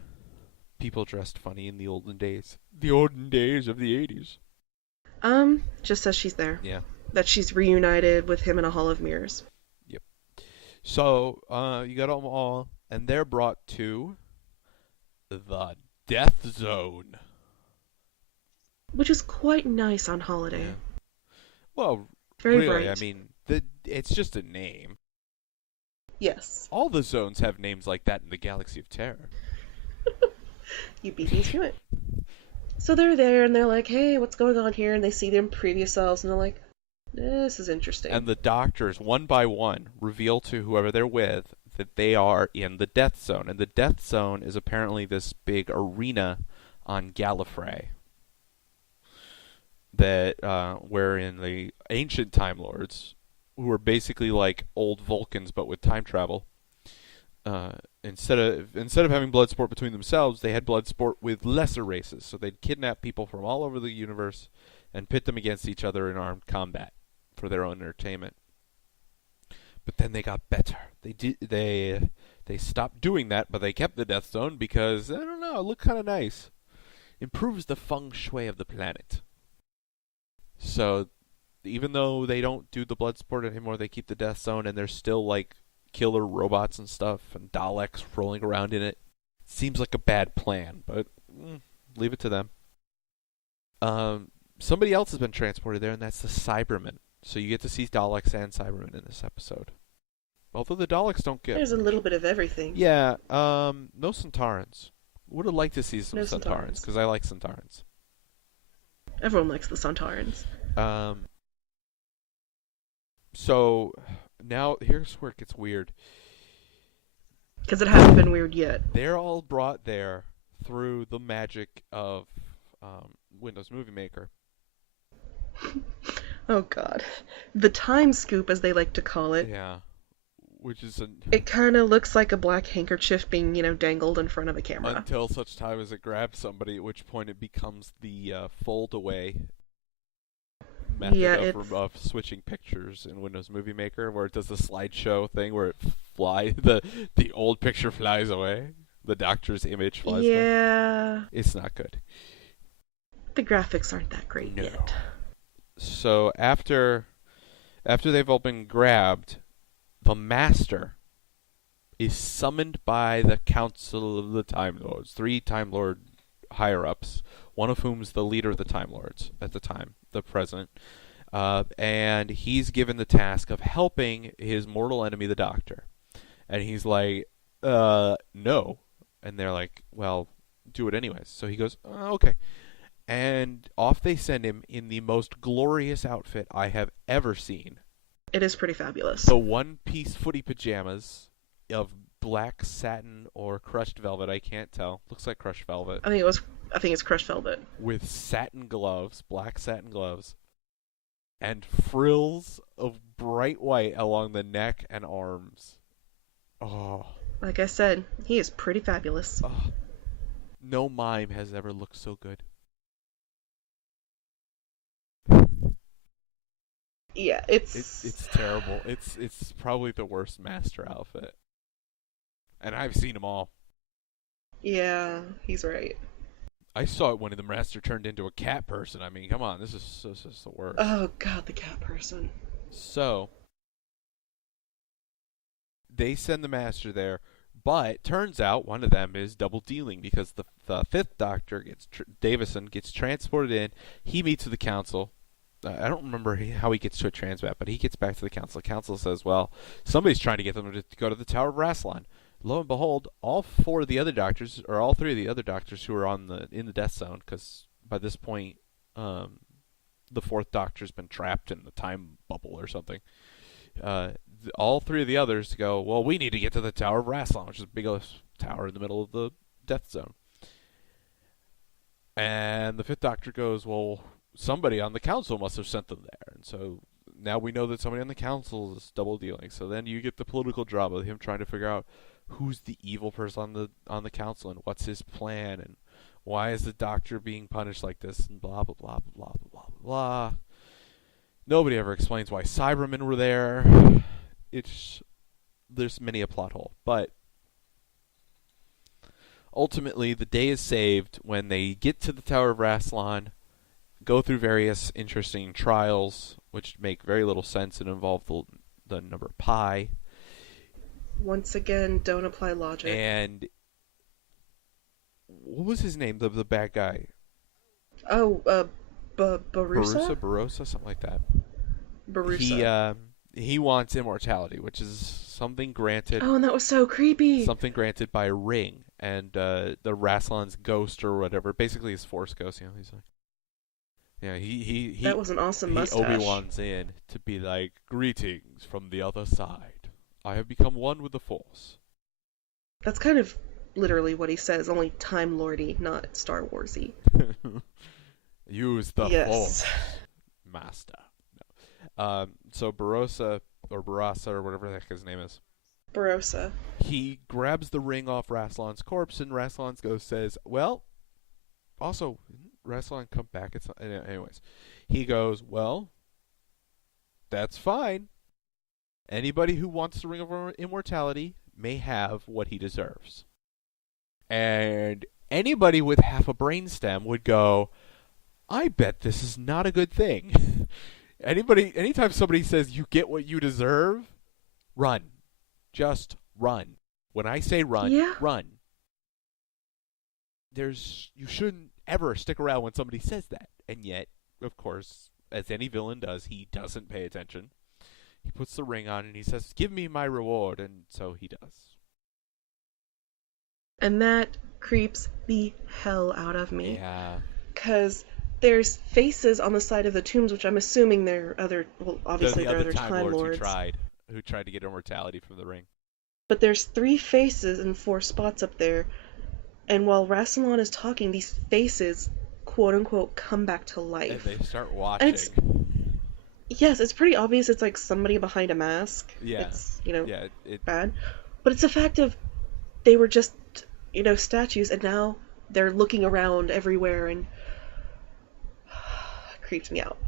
People dressed funny in the olden days. The olden days of the 80s. Just says she's there. Yeah. That she's reunited with him in a Hall of Mirrors. Yep. So, you got them all, and they're brought to the Death Zone. Which is quite nice on holiday. Yeah. Well, very really, bright. I mean, it's just a name. Yes. All the zones have names like that in the Galaxy of Terror. You beat me to it. So they're there and they're like, hey, what's going on here? And they see their previous selves and they're like, this is interesting. And the doctors, one by one, reveal to whoever they're with that they are in the Death Zone. And the Death Zone is apparently this big arena on Gallifrey that wherein the ancient Time Lords, who are basically like old Vulcans but with time travel, instead of having blood sport between themselves, they had blood sport with lesser races. So they'd kidnap people from all over the universe and pit them against each other in armed combat for their own entertainment. But then they got better. They stopped doing that, but they kept the Death Zone because, I don't know, it looked kind of nice. Improves the feng shui of the planet. So even though they don't do the blood sport anymore, they keep the Death Zone, and there's still like killer robots and stuff and Daleks rolling around in it. Seems like a bad plan, but leave it to them. Somebody else has been transported there, and that's the Cybermen. So you get to see Daleks and Cybermen in this episode. Although the Daleks don't get... There's a little bit of everything. Yeah, no Centaurans. Would have liked to see some No Centaurans, because I like Centaurans. Everyone likes the Centaurans. So, now, here's where it gets weird. Because it hasn't been weird yet. They're all brought there through the magic of Windows Movie Maker. Oh god. The time scoop, as they like to call it. Yeah. Which is it kind of looks like a black handkerchief being, dangled in front of a camera. Until such time as it grabs somebody, at which point it becomes the fold-away method of switching pictures in Windows Movie Maker, where it does the slideshow thing where it the old picture flies away. The doctor's image flies away. Yeah. It's not good. The graphics aren't that great yet. So after they've all been grabbed, the Master is summoned by the Council of the Time Lords, 3 Time Lord higher-ups, one of whom's the leader of the Time Lords at the time, the President, and he's given the task of helping his mortal enemy, the Doctor. And he's like, no. And they're like, well, do it anyways. So he goes, okay. And off they send him in the most glorious outfit I have ever seen. It is pretty fabulous. The one-piece footy pajamas of black satin or crushed velvet, I can't tell. Looks like crushed velvet. I think it's crushed velvet. With satin gloves, black satin gloves, and frills of bright white along the neck and arms. Oh. Like I said, he is pretty fabulous. Oh. No mime has ever looked so good. Yeah, it's terrible. It's probably the worst Master outfit. And I've seen them all. Yeah, he's right. I saw it when the Master turned into a cat person. I mean, come on, this is the worst. Oh god, the cat person. So they send the Master there, but turns out one of them is double dealing because the 5th Doctor Davison gets transported in. He meets with the Council. I don't remember how he gets to a transmat, but he gets back to the Council. The Council says, well, somebody's trying to get them to go to the Tower of Rassilon. Lo and behold, all 4 of the other Doctors, or all 3 of the other Doctors who are in the Death Zone, because by this point, the 4th Doctor's been trapped in the time bubble or something. All 3 of the others go, well, we need to get to the Tower of Rassilon, which is a big tower in the middle of the Death Zone. And the 5th Doctor goes, well, somebody on the Council must have sent them there. And so now we know that somebody on the Council is double dealing. So then you get the political drama of him trying to figure out who's the evil person on the Council and what's his plan and why is the Doctor being punished like this and blah, blah, blah, blah, blah, blah, blah. Nobody ever explains why Cybermen were there. There's many a plot hole. But ultimately, the day is saved when they get to the Tower of Rassilon, go through various interesting trials, which make very little sense and involve the number pi. Once again, don't apply logic. And what was his name? The bad guy. Oh, Barusa? Barusa, something like that. Barusa. he wants immortality, which is Oh, and that was so creepy. something granted by a ring, and the Rassilon's ghost or whatever, basically his Force ghost. He's like, yeah, That was an awesome he mustache. Obi-Wan's in to be like, greetings from the other side. I have become one with the Force. That's kind of literally what he says, only Time Lordy, not Star Warsy. Use the Force, Master. No. So Barossa or Barassa or whatever the heck his name is. Barossa. He grabs the ring off Rassilon's corpse, and Rassilon's ghost says, "Well, also, didn't Rassilon come back?" Anyways, he goes, "Well, that's fine. Anybody who wants the ring of immortality may have what he deserves." And anybody with half a brainstem would go, "I bet this is not a good thing." Anytime somebody says you get what you deserve, run. Just run. When I say run, run. You shouldn't ever stick around when somebody says that. And yet, of course, as any villain does, he doesn't pay attention. He puts the ring on and he says, "Give me my reward," and so he does. And that creeps the hell out of me. Yeah. Because there's faces on the side of the tombs, which I'm assuming they're other, well, obviously they're other Time Lords. Who tried to get immortality from the ring. But there's 3 faces in 4 spots up there, and while Rassilon is talking, these faces, quote-unquote, come back to life. And they start watching. Yes, it's pretty obvious it's like somebody behind a mask. Yeah. It's, bad. But it's the fact of they were just, statues, and now they're looking around everywhere, and it creeps me out.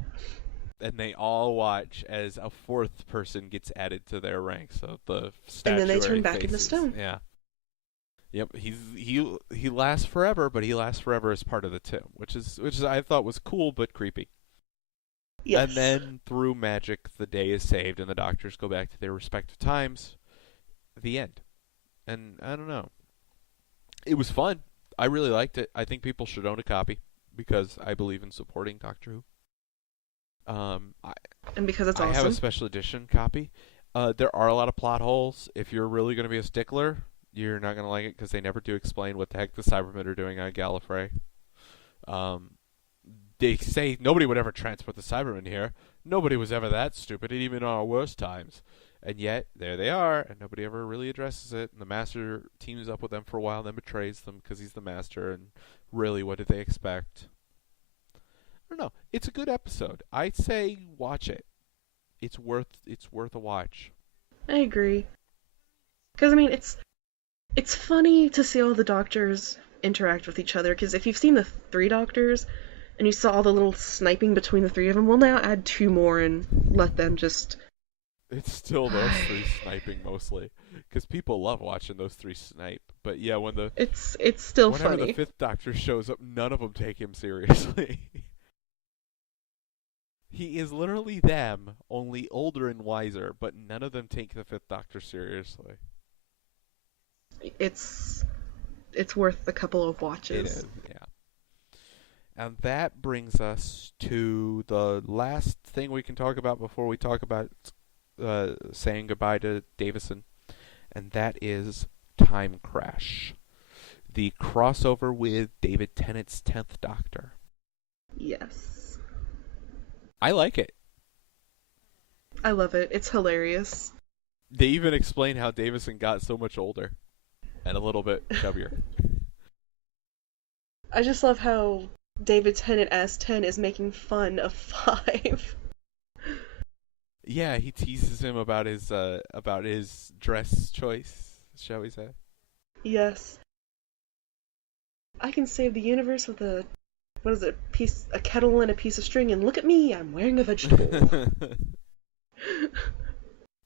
And they all watch as a 4th person gets added to their ranks of the statuary and then they turn back faces. into stone. Yeah. Yep. He lasts forever, but he lasts forever as part of the tomb, which is I thought was cool but creepy. Yes. And then through magic, the day is saved, and the Doctors go back to their respective times. The end. And I don't know. It was fun. I really liked it. I think people should own a copy because I believe in supporting Doctor Who. And because it's awesome. I have a special edition copy. There are a lot of plot holes. If you're really going to be a stickler, you're not going to like it because they never do explain what the heck the Cybermen are doing on Gallifrey. They say nobody would ever transport the Cybermen here. Nobody was ever that stupid, even in our worst times. And yet, there they are, and nobody ever really addresses it. And the Master teams up with them for a while, then betrays them because he's the Master. And really, what did they expect? I don't know. It's a good episode. I'd say watch it. It's worth a watch. I agree. Because it's funny to see all the Doctors interact with each other. Because if you've seen the 3 Doctors and you saw all the little sniping between the 3 of them, we'll now add 2 more and let them just. It's still those 3 sniping mostly, because people love watching those 3 snipe. But yeah, it's still whenever funny. the 5th Doctor shows up, none of them take him seriously. He is literally them, only older and wiser, but none of them take the 5th Doctor seriously. It's worth a couple of watches. It is, yeah. And that brings us to the last thing we can talk about before we talk about saying goodbye to Davison, and that is Time Crash, the crossover with David Tennant's 10th Doctor. Yes. I like it. I love it. It's hilarious. They even explain how Davison got so much older and a little bit chubbier. I just love how David Tennant as 10 is making fun of 5. Yeah, he teases him about his dress choice, shall we say? Yes. I can save the universe with a kettle and a piece of string, and look at me, I'm wearing a vegetable.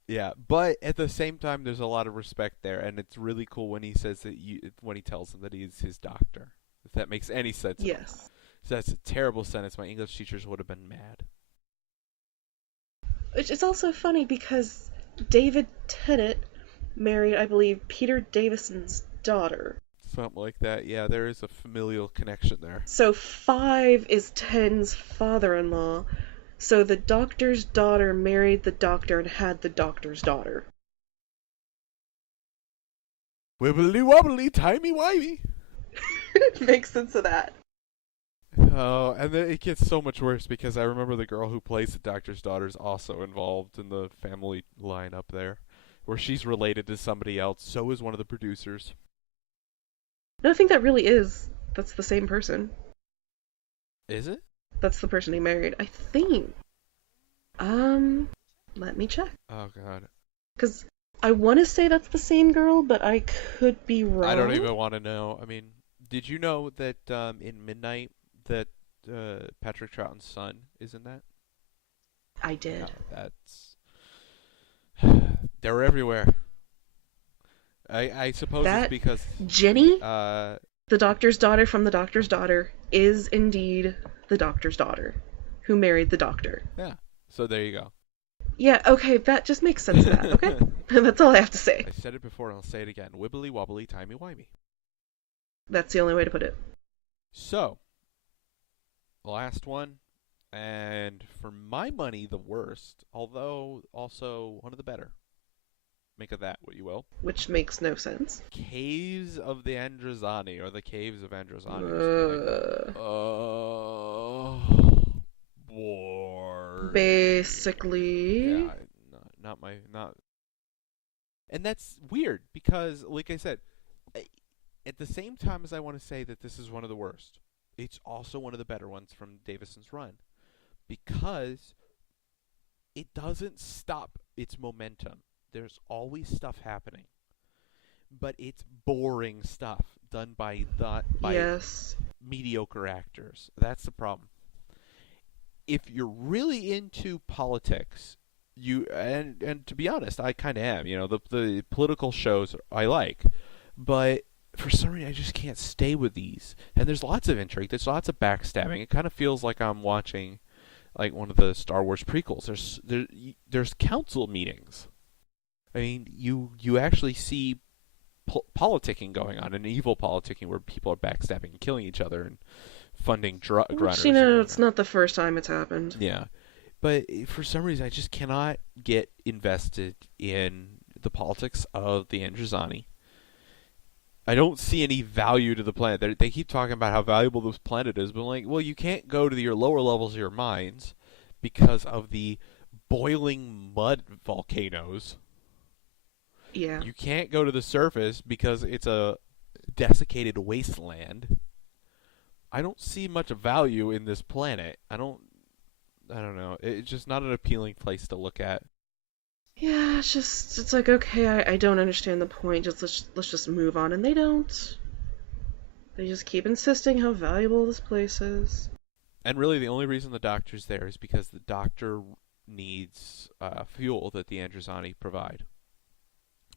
Yeah, but at the same time, there's a lot of respect there, and it's really cool when he says when he tells him that he's his doctor. If that makes any sense. Yes. So that's a terrible sentence. My English teachers would have been mad. It's also funny because David Tennant married, I believe, Peter Davison's daughter. Something like that. Yeah, there is a familial connection there. So 5 is 10's father-in-law. So the doctor's daughter married the doctor and had the doctor's daughter. Wibbly wobbly, timey wimey. Makes sense of that. Oh, and then it gets so much worse because I remember the girl who plays the doctor's daughter is also involved in the family line up there, where she's related to somebody else. So is one of the producers. No, I think that really is. That's the same person. Is it? That's the person he married, I think. Let me check. Oh, God. Because I want to say that's the same girl, but I could be wrong. I don't even want to know. I mean, did you know that in Midnight that Patrick Troughton's son is in that? I did. No, that's... They're everywhere. I suppose that it's because... Jenny, the doctor's daughter from the doctor's daughter, is indeed the doctor's daughter who married the doctor. Yeah, so there you go. Yeah, okay, that just makes sense of that, okay? That's all I have to say. I said it before and I'll say it again. Wibbly wobbly, timey wimey. That's the only way to put it. So, last one, and for my money, the worst, although also one of the better. Make of that what you will. Which makes no sense. Caves of the Androzani, or the Caves of Androzani. Oh, bored. Basically. Yeah, not. And that's weird because, like I said, at the same time as I want to say that this is one of the worst, it's also one of the better ones from Davison's run because it doesn't stop its momentum. There's always stuff happening, but it's boring stuff done by yes. mediocre actors. That's the problem. If you're really into politics, and to be honest, I kind of am. You know, the political shows I like, but for some reason I just can't stay with these. And there's lots of intrigue. There's lots of backstabbing. It kind of feels like I'm watching like one of the Star Wars prequels. There's council meetings. I mean, you actually see politicking going on, and evil politicking where people are backstabbing and killing each other and funding drug runners. You know, it's not the first time it's happened. Yeah. But for some reason, I just cannot get invested in the politics of the Androzani. I don't see any value to the planet. They keep talking about how valuable this planet is, but I'm like, well, you can't go to your lower levels of your mines because of the boiling mud volcanoes. Yeah. You can't go to the surface because it's a desiccated wasteland. I don't see much value in this planet. I don't know. It's just not an appealing place to look at. Yeah, it's like, okay, I don't understand the point. Let's just move on, and they don't. They just keep insisting how valuable this place is. And really, the only reason the doctor's there is because the doctor needs fuel that the Androzani provide.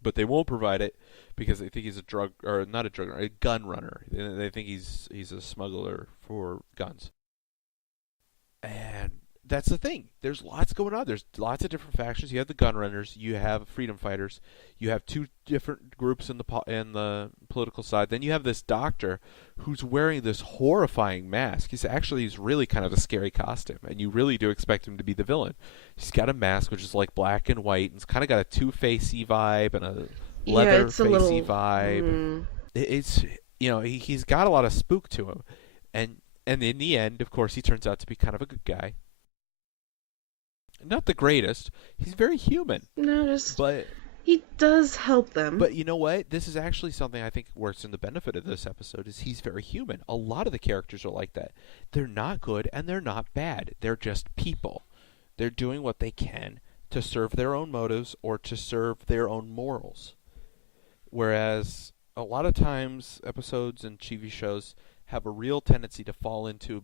But they won't provide it because they think he's a gun runner. They think he's a smuggler for guns. And that's the thing. There's lots going on. There's lots of different factions. You have the gun runners. You have freedom fighters. You have two different groups in the political side. Then you have this doctor who's wearing this horrifying mask. He's really kind of a scary costume, and you really do expect him to be the villain. He's got a mask which is like black and white, and it's kind of got a Two-Facey vibe and a leather-facey vibe. It's he's got a lot of spook to him, and in the end, of course, he turns out to be kind of a good guy. Not the greatest. He's very human. But he does help them. But you know what? This is actually something I think works in the benefit of this episode is he's very human. A lot of the characters are like that. They're not good and they're not bad. They're just people. They're doing what they can to serve their own motives or to serve their own morals. Whereas a lot of times episodes and TV shows have a real tendency to fall into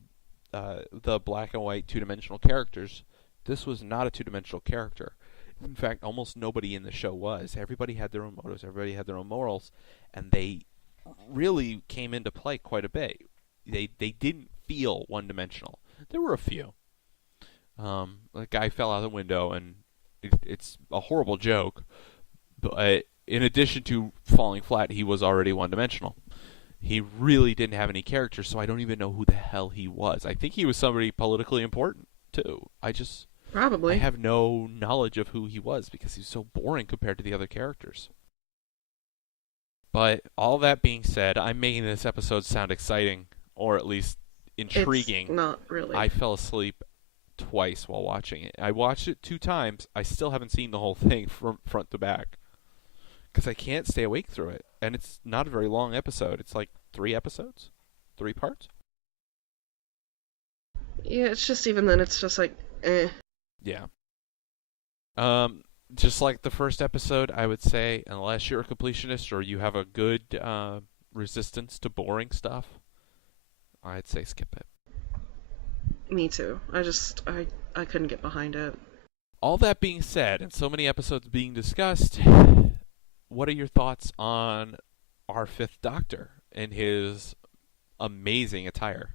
the black and white two-dimensional characters. This was not a two-dimensional character. In fact, almost nobody in the show was. Everybody had their own motives. Everybody had their own morals. And they really came into play quite a bit. They didn't feel one-dimensional. There were a few. A guy fell out the window, and it's a horrible joke. But in addition to falling flat, he was already one-dimensional. He really didn't have any character, so I don't even know who the hell he was. I think he was somebody politically important. too. I Probably. have no knowledge of who he was because he's so boring compared to the other characters. But all that being said, I'm making this episode sound exciting, or at least It's intriguing. not really. I fell asleep twice while watching it. I watched it 2 times. I still haven't seen the whole thing from front to back because I can't stay awake through it. And it's not a very long episode. It's like 3 episodes, 3 parts. Yeah, it's just even then, it's just like, eh. Yeah. Just like the first episode, I would say, unless you're a completionist or you have a good resistance to boring stuff, I'd say skip it. Me too. I couldn't get behind it. All that being said, and so many episodes being discussed, what are your thoughts on our fifth Doctor and his amazing attire?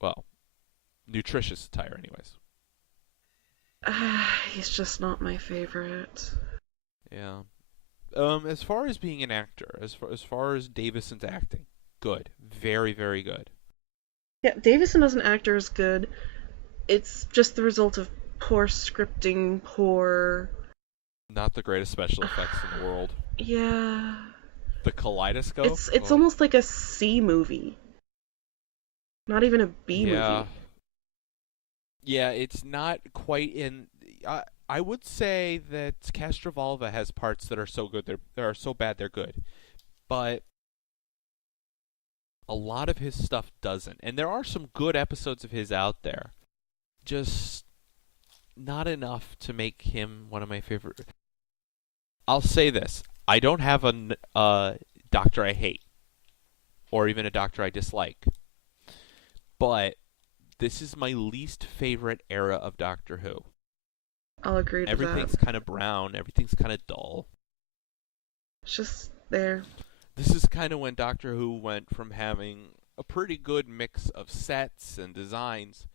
Well, nutritious attire, anyways. He's just not my favorite. Yeah. As far as being an actor, as far as Davison's acting, good, very very good. Yeah, Davison as an actor is good. It's just the result of poor scripting, poor. Not the greatest special effects in the world. Yeah. The kaleidoscope. It's almost like a C movie. Not even a B yeah. movie. Yeah, it's not quite in. I would say that Castrovalva has parts that are so good they are so bad they're good, but a lot of his stuff doesn't. And there are some good episodes of his out there, just not enough to make him one of my favorite. I'll say this: I don't have a doctor I hate, or even a doctor I dislike, but this is my least favorite era of Doctor Who. I'll agree to Everything's that. kind of brown. Everything's kind of dull. It's just there. This is kind of when Doctor Who went from having a pretty good mix of sets and designs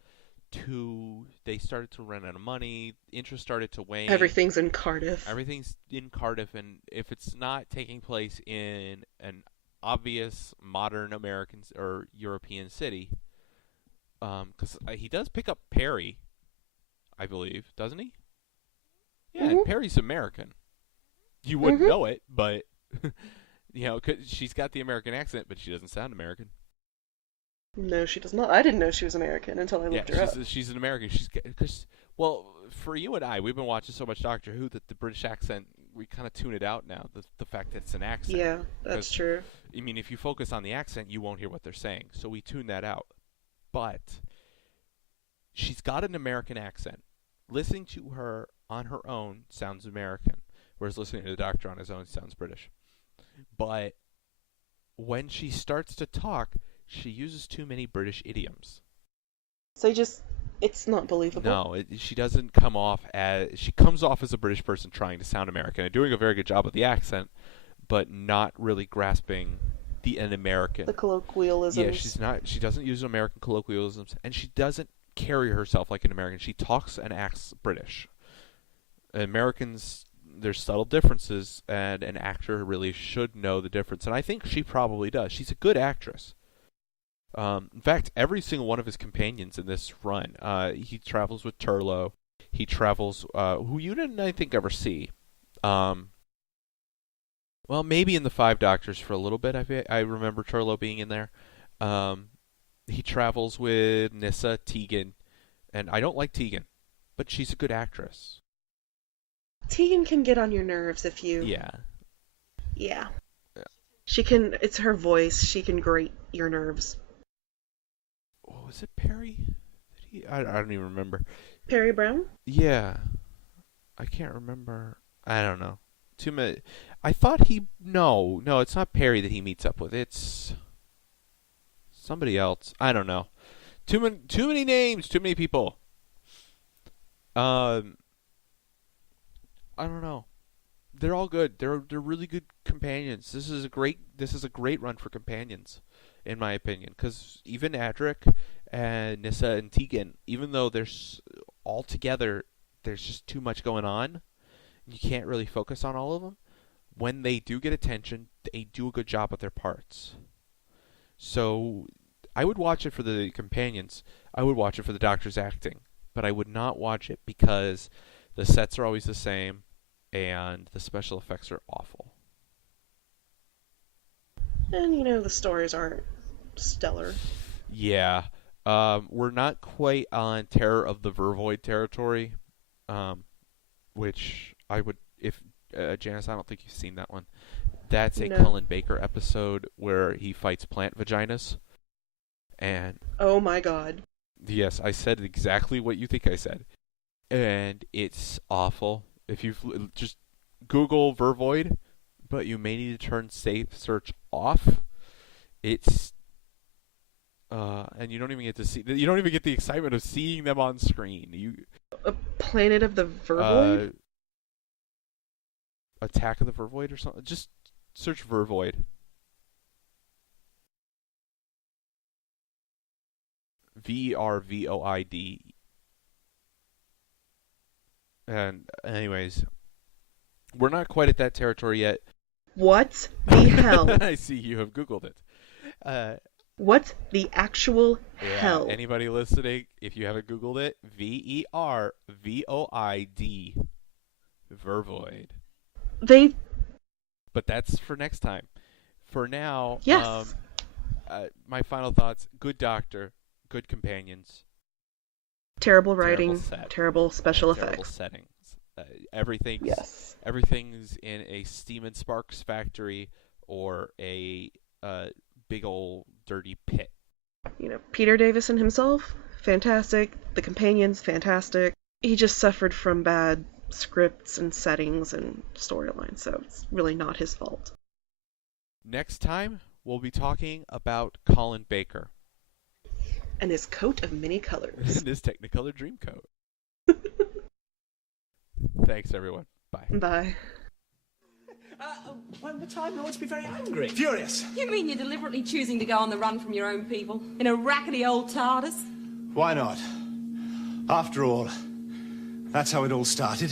to they started to run out of money. Interest started to wane. Everything's in Cardiff. Everything's in Cardiff, and if it's not taking place in an obvious modern American or European city, because he does pick up Perry, I believe, doesn't he? Yeah, and Perry's American. You wouldn't know it, but cause she's got the American accent, but she doesn't sound American. No, she does not. I didn't know she was American until I looked her up. She's an American. Well, for you and I, we've been watching so much Doctor Who that the British accent, we kind of tune it out now. The fact that it's an accent. Yeah, that's true. I mean, if you focus on the accent, you won't hear what they're saying. So we tune that out. But she's got an American accent. Listening to her on her own sounds American, whereas listening to the Doctor on his own sounds British. But when she starts to talk, she uses too many British idioms. So it's not believable. No, she doesn't come off as... She comes off as a British person trying to sound American and doing a very good job with the accent, but not really grasping an American. The colloquialisms. Yeah, she's not. She doesn't use American colloquialisms, and she doesn't carry herself like an American. She talks and acts British. Americans, there's subtle differences, and an actor really should know the difference, and I think she probably does. She's a good actress. In fact, every single one of his companions in this run, he travels with Turlough. He travels, who you didn't, I think, ever see. Well, maybe in the Five Doctors for a little bit. I remember Turlough being in there. He travels with Nyssa, Tegan, and I don't like Tegan, but she's a good actress. Tegan can get on your nerves if you... Yeah. Yeah. She can... It's her voice. She can grate your nerves. Oh, was it Perry? I don't even remember. Perry Brown? Yeah. I can't remember. I don't know. Too many... I thought he... No, it's not Perry that he meets up with. It's... somebody else. I don't know. Too many names. Too many people. I don't know. They're all good. They're really good companions. This is a great run for companions, in my opinion. Because even Adric and Nyssa and Tegan, even though there's all together, there's just too much going on. You can't really focus on all of them. When they do get attention, they do a good job with their parts. So I would watch it for the companions. I would watch it for the Doctor's acting, but I would not watch it because the sets are always the same and the special effects are awful. And, the stories aren't stellar. Yeah. We're not quite on Terror of the Vervoid territory, which I would, if Janice, I don't think you've seen that one. That's a Cullen Baker episode where he fights plant vaginas. And oh my god. Yes, I said exactly what you think I said. And it's awful. If you just Google Vervoid, but you may need to turn safe search off. It's and you don't even get to see. You don't even get the excitement of seeing them on screen. A Planet of the Vervoid? Attack of the Vervoid or something. Just search Vervoid. Vervoid. And anyways, we're not quite at that territory yet. What the hell? I see you have Googled it. What the actual hell? Anybody listening, if you haven't Googled it, Vervoid. Vervoid. But that's for next time. For now, yes. My final thoughts, good Doctor, good companions. Terrible writing, terrible special effects. Terrible settings. Everything's in a steam and sparks factory or a big old dirty pit. Peter Davison himself, fantastic. The companions, fantastic. He just suffered from bad scripts and settings and storylines, so it's really not his fault. Next time, we'll be talking about Colin Baker. And his coat of many colors. And his Technicolor Dreamcoat. Thanks, everyone. Bye. Bye. When the Time Lords be very angry. Furious. You mean you're deliberately choosing to go on the run from your own people in a rackety old TARDIS? Why not? After all, that's how it all started.